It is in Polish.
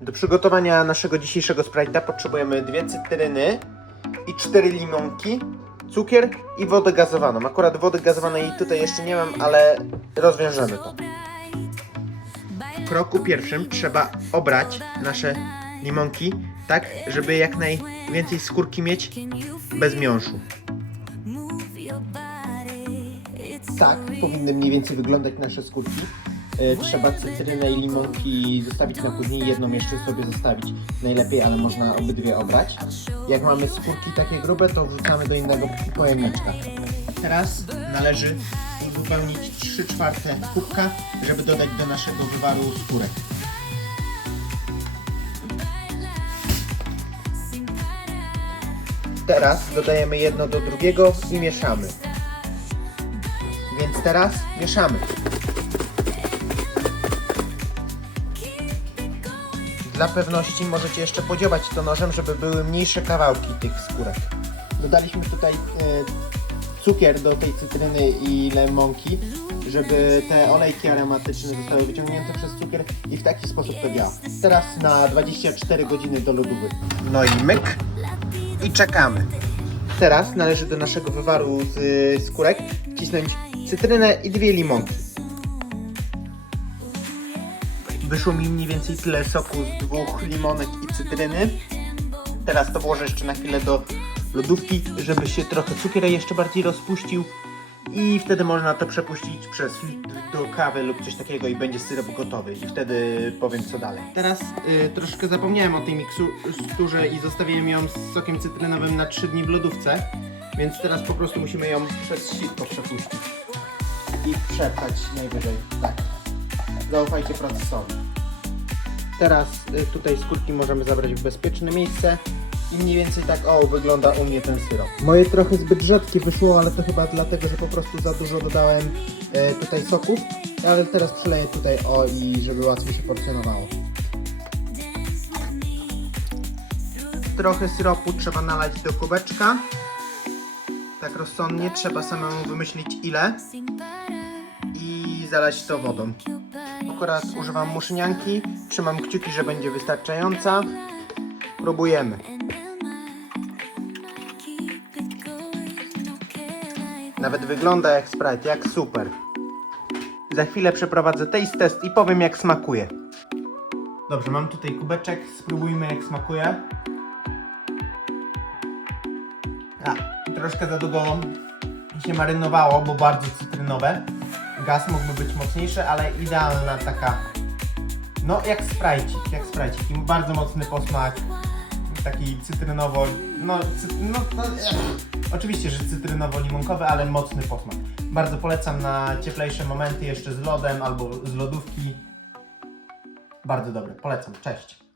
Do przygotowania naszego dzisiejszego Sprite'a potrzebujemy dwie cytryny i cztery limonki, cukier i wodę gazowaną. Akurat wody gazowanej tutaj jeszcze nie mam, ale rozwiążemy to. W kroku pierwszym trzeba obrać nasze limonki tak, żeby jak najwięcej skórki mieć bez miąższu. Tak powinny mniej więcej wyglądać nasze skórki. E, Trzeba cytrynę i limonki zostawić na później, jedną jeszcze sobie zostawić najlepiej, ale można obydwie obrać. Jak mamy skórki takie grube, to wrzucamy do innego pojemniczka. Teraz należy uzupełnić 3 czwarte kubka, żeby dodać do naszego wywaru skórek. Teraz dodajemy jedno do drugiego i mieszamy. Więc teraz mieszamy. Dla pewności możecie jeszcze podziobać to nożem, żeby były mniejsze kawałki tych skórek. Dodaliśmy tutaj e, cukier do tej cytryny i lemonki, żeby te olejki aromatyczne zostały wyciągnięte przez cukier i w taki sposób to działa. Teraz na 24 godziny do lodówy. No i myk i czekamy. Teraz należy do naszego wywaru z y, skórek wcisnąć cytrynę i dwie limonki. Wyszło mi mniej więcej tyle soku z dwóch limonek i cytryny. Teraz to włożę jeszcze na chwilę do lodówki, żeby się trochę cukier jeszcze bardziej rozpuścił. I wtedy można to przepuścić przez do kawy lub coś takiego i będzie syrop gotowy. I wtedy powiem co dalej. Teraz y, troszkę zapomniałem o tej miksturze i zostawiłem ją z sokiem cytrynowym na 3 dni w lodówce. Więc teraz po prostu musimy ją przez sitko przepuścić. I przepchać najwyżej. Tak. Zaufajcie procesowi. Teraz y, tutaj skórki możemy zabrać w bezpieczne miejsce. I mniej więcej tak, o, wygląda u mnie ten syrop. Moje trochę zbyt rzadkie wyszło, ale to chyba dlatego, że po prostu za dużo dodałem e, tutaj soków. Ale teraz przeleję tutaj, o, i żeby łatwiej się porcjonowało. Trochę syropu trzeba nalać do kubeczka. Tak rozsądnie, trzeba samemu wymyślić ile. I zalać to wodą. Akurat używam musznianki, trzymam kciuki, że będzie wystarczająca. Próbujemy. Nawet wygląda jak Sprite, jak super. Za chwilę przeprowadzę taste test i powiem jak smakuje. Dobrze, mam tutaj kubeczek, spróbujmy jak smakuje. A, troszkę za długo się marynowało, bo bardzo cytrynowe. Gaz mógłby być mocniejszy, ale idealna taka, no jak Sprite, jak Sprite. Taki bardzo mocny posmak, taki cytrynowo, no, cy, no, no oczywiście, że cytrynowo-limonkowy, ale mocny posmak. Bardzo polecam na cieplejsze momenty jeszcze z lodem albo z lodówki. Bardzo dobre, polecam, cześć.